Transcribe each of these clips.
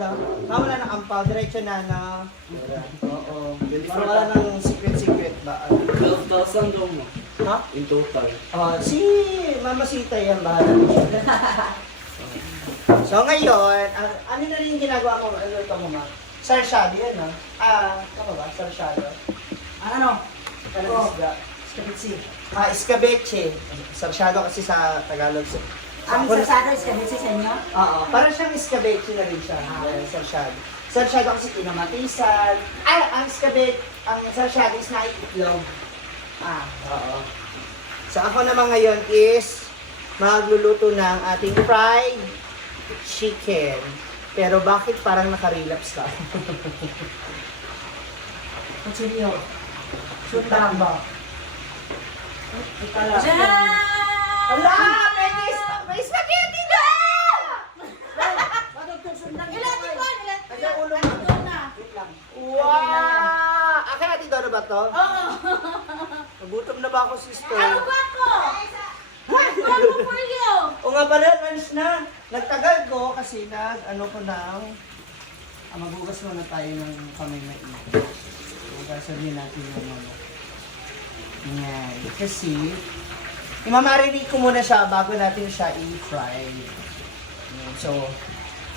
ah. Wala na ampaw. Diretso na na. Oo. Parang wala nang secret ba? 12,000 daw mo. Ha? In total. Si Mama Sita yan, bahala na siya. So ngayon, ano na rin yung ginagawa mo? Ano ito mo, ma? Sarsyado yan, no? Tama ba? Sarsyado. Ano? Kalang isda. Skabitsi. Escabeche. Sarsyado kasi sa Tagalog. Ang sasado, skabitsi sa inyo? Oo, parang siyang escabeche na rin siya. Sarsyado. Sarsyado kasi kinamatisan. Ang escabeche, ang sarsyado is naiitlog. Oo. So ako naman ngayon is magluluto ng ating fried chicken. Pero bakit parang nakarelapse ka? Kutsilyo. Shoot lang ba? Diyan! Ala! May spaghetti na! Bakit kung sundan? Ilan? Ilan ulo na? Wait lang. Wow! Akin natin doon na ba to? Oo. Nagutom na ba ako, sister? Ano ba ko? Ano for you? O nga pala, lunch na. Nagtagal ko kasi ko na, magugas muna tayo ng kamay na ito. Hugasan din natin yung ano. Yan. Kasi, imamarinate ko muna siya bago natin siya i-fry. Yan. So,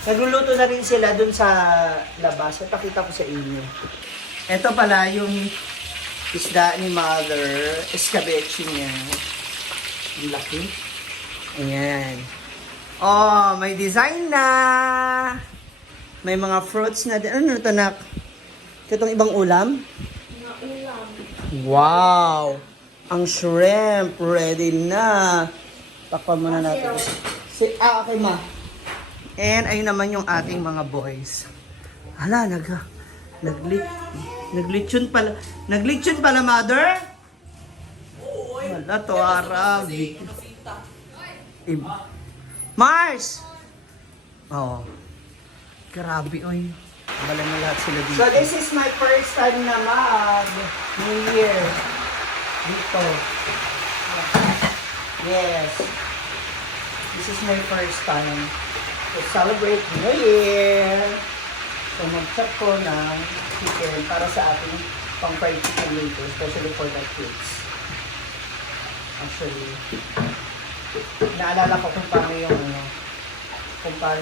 nagluluto na rin sila dun sa labas. Napakita ko sa inyo. Ito pala yung isda ni Mother. Escabeche niya. Ang laki. Ayan. Oh, may design na. May mga fruits na din. Ano ito, nak? Itong ibang ulam? Wow! Ang shrimp, ready na. Takpan muna natin. Okay, ma. And ayun naman yung ating mga boys. Hala, naglitsyon pala. Naglitsyon pala, mother? Wala to, Arabic. Mars! Oh. Grabe, oy. Bala na lahat sila dito. So, this is my first time na New Year. Dito. Yes. This is my first time to celebrate New Year. So, mag-chop ko ng chicken para sa ating pang-fried chicken later, especially for the kids. Actually, naalala ko kung paano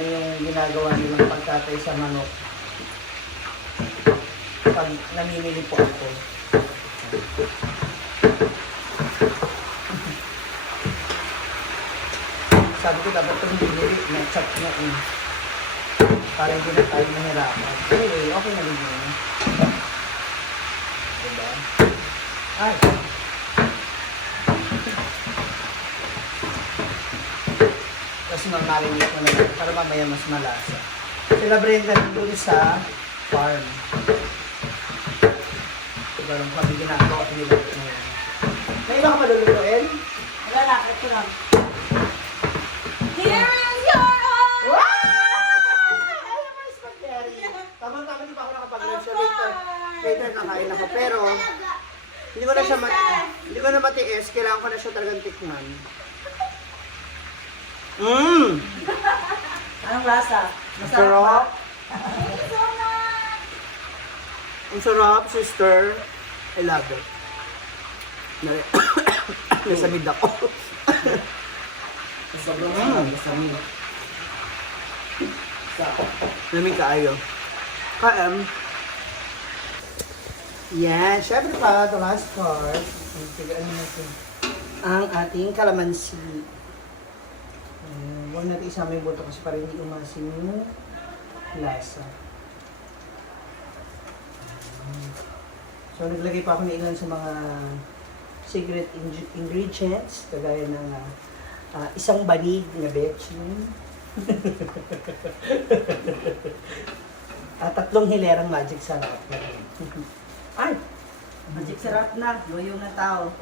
yung ginagawa nilang pagkatay sa manok pag namimili po ako. Sabi ko dapat itong binili na chop na para hindi na tayo mahirapan. Anyway, okay na rin yun. Diba? Ay! Tapos mamarinate mo naman para mamaya mas malasa. Sila Brenda nandun sa farm. Diba lang kami ginagawa nila ngayon. May iba ka malulutuin? Wala lang, ito lang. Here is your own! Wow! Ay, may spaghetti. Tama-tama, di pa ako nakapag-lunch later kakain ako. Pero, hindi ko na matiis. Kailangan ko na siya talagang tikman. Anong lasa? Ang sarap. Ang sarap, sister. I love it. Nasamid ako. Sobrang sarap sa amin. Lamig kaayo. Yan. Syempre pa, the last part. Tigaan natin ang ating kalamansi. Huwag natin isama yung buto kasi para hindi umasin yung lasa. So, naglagay pa ako ng ilan sa mga secret ingredients, kagaya ng isang banig na betchin. At 3 hilerang magic sarap. Ay! Magic sarap na. Loyo na tao.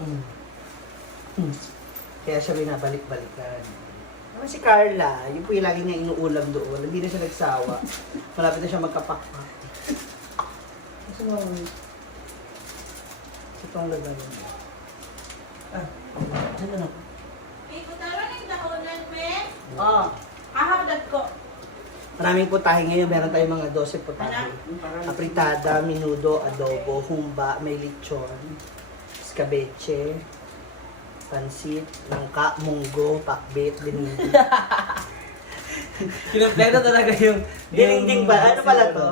Kaya siya binabalik-balikan. Naman si Carla, yun po yung lagi niya inuulam doon. Hindi na siya nagsawa. Malapit na siya magkapakpak. Kasi naman, itong lagay niya. Diyan na. Ikaw taro ng dahonan, me? Oo. Ahawdat ko. Maraming putahe ngayon. Meron tayong mga 12 putahe. Apritada, minudo, adobo, humba, may lechon, escabeche, pansit, langka, munggo, pakbet, binindi. Kinumpleto talaga yung dinding ba? Ano pala to?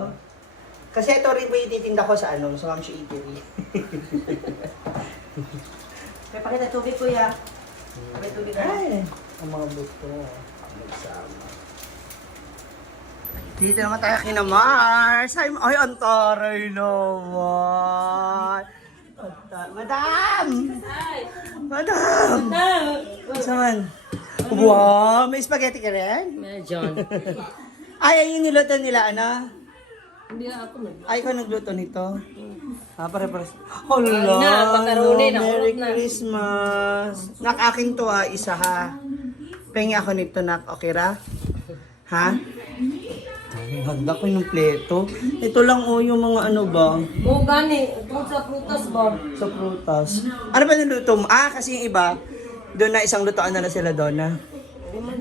Kasi ito rin po yung titinda ko sa ano, sa Mamshi Eatery. May pakita tubig, kuya. May tubig na. Ay, ang mga buto. Magsama. Dito naman tayo kina Mars. Ay, ang taray naman. Madam! Madam! Saman? Wow, may spaghetti ka rin? Medyon. Ay, yung niluto nila, ano? Hindi na ako nag... Ay, ikaw nagluto nito? Pare-pares. Hala! Na, pagkaruni, no, nakulot Merry na. Christmas! Nak-akin to ha, isa ha. Pengi ako nito, nak. Okay ra? Ha? Ay, handa ko yung pleto. Ito lang o yung mga ano ba? Oo, gani. Tungkol sa prutas ba? Sa prutas. Ano ba niluto mo? Ah, kasi yung iba, doon na isang lutoan na sila doon na.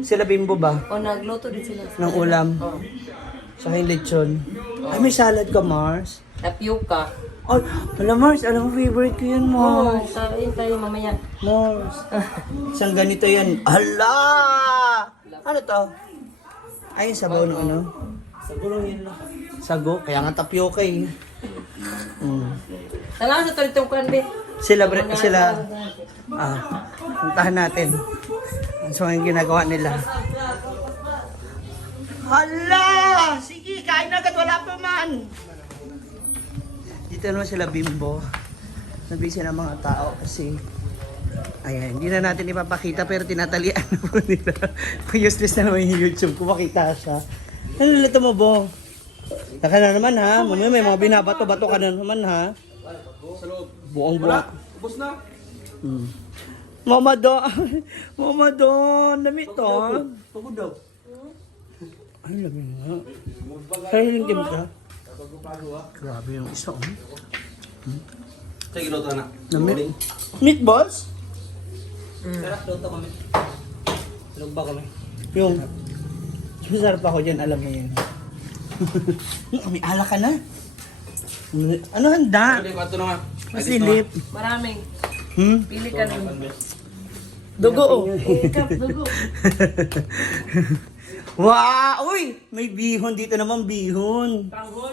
Sila Bimbo ba? O, nagluto din sila. Ng ulam. Oo. Sa yung lechon. Ay, may salad ka, Mars. Tapioca. Ay, wala Mars, alam mo favorite ko yun, Oo, Mars. kain tayo mamaya. Mars. Isang ganito yan. Hala! Ano to? Ay, sabaw ng ano? Sago lang yun lang. Sago, kaya nga tapioca eh. Talaga sa tulitong kan, be. Sila, puntahan natin. So, ang ginagawa nila. Hala! Sige, kain na agad, wala pa man. Dito naman sila Bimbo. Nabisi ng mga tao kasi ayan, hindi na natin ipapakita pero tinatalian na po nila. Useless na naman yung YouTube ko, makita siya. Ano nilito mo, Bo? Taka na naman ha, mamaya may mga binabato-bato ka na naman ha. Buong-buong. Ubus na. Mama Don, lamit to. Pagod daw. Ay, lamit nga. Kaya yung game ka? Grabe yung isa, oh. Sige, luto na. Lamit. Meatballs? Sarap, luto kami. Lugba kami. Yung, masarap ako dyan, alam mo yun. May alak ka na. Ano handa? Sige, kwato na nga. Masilip. Maraming. Pili ka nun. Dugo, oh. Dugo. Wow! Uy! May bihon dito naman, bihon. Tanghol.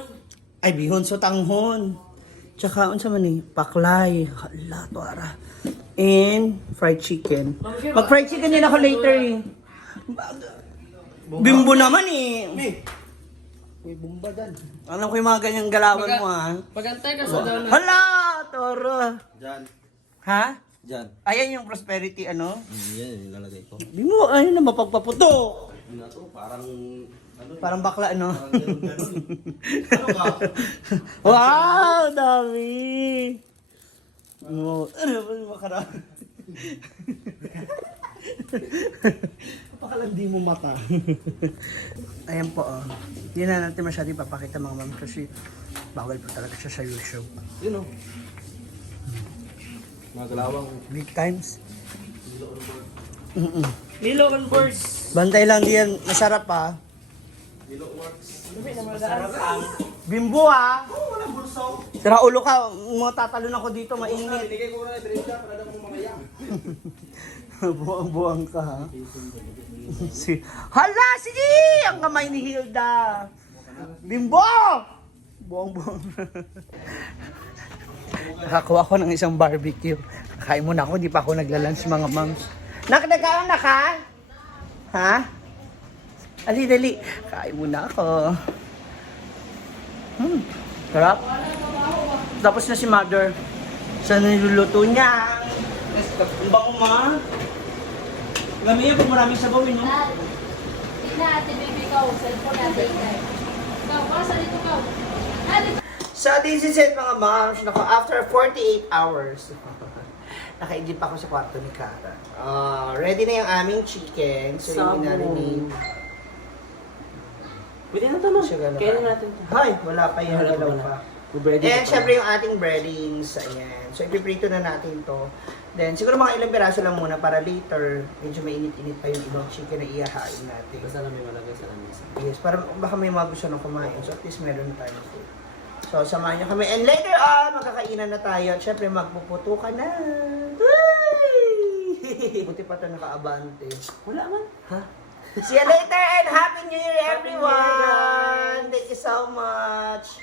Ay, bihon, so tanghon. Tsaka, unsa man eh, paklay. Hala, to ara. And fried chicken. Mag-fried chicken din ako later eh. Bimbo naman eh. May bumba dyan. Alam ko yung mga ganyang galawan mo ha. Pagantay ka sa doon. Hala, toro. Diyan. Ha? Diyan. Ayan yung prosperity ano. Yan, ilalagay ko. Bimbo, ayun na mapagpaputo. Yun na to, parang... Ano, Parang bakla, no? parang ganun. Ano ka? Wow, dami! Oh, ano ba yung makarami? Pakalandi mo mata. Ayan po, oh. Hindi na natin masyado ipapakita mga ma'am kasi bawal po talaga siya sa YouTube. Yun o. Mga galawang. Big times. Lilo on birds. Bantay lang diyan, masarap pa. Bimbo ha! Sira ulo ka, matatalon ako dito, mainit. Binigay ko na yung drink para daw mo mamaya. Buang-buang ka ha. Hala, sige! Ang kamay ni Hilda. Bimbo! Buang-buang. Nakakuha ko ng isang barbecue. Kain muna ako, di pa ako nagla-lunch mga moms. Nagkaon na ka? Ha? Ali, dali. Kain muna ako. Sarap. Tapos na si mother. Saan niluluto niya? Ang bango ma. Lamiya pag maraming sabaw, no? Hindi na, ate baby ko. Cellphone natin. Ikaw, basta dito ka. Sa ating siset mga moms, nako, after 48 hours, nakaigip ako sa kwarto ni Kara. Ready na yung aming chicken. So, yung minarinate. Pwede na ito, no? Siya Kainin natin ito. Hay, wala pa yan. Wala pa Wala na. pa. Bubready And pa. syempre yung ating breadings. Ayan. So, ipiprito na natin to. Then, siguro mga ilang piraso lang muna para later, medyo mainit-init pa yung ibang chicken na ihahain natin. Basta lang may malagay sa lamesa. Yes, para baka may mga gusto na kumain. So, at least meron na tayo food. So, samahan nyo kami. And later on, magkakainan na tayo. At syempre, magpuputo ka na. Buti pa ito naka-abante. Wala man. Ha? See you later and Happy New Year, everyone! Thank you so much!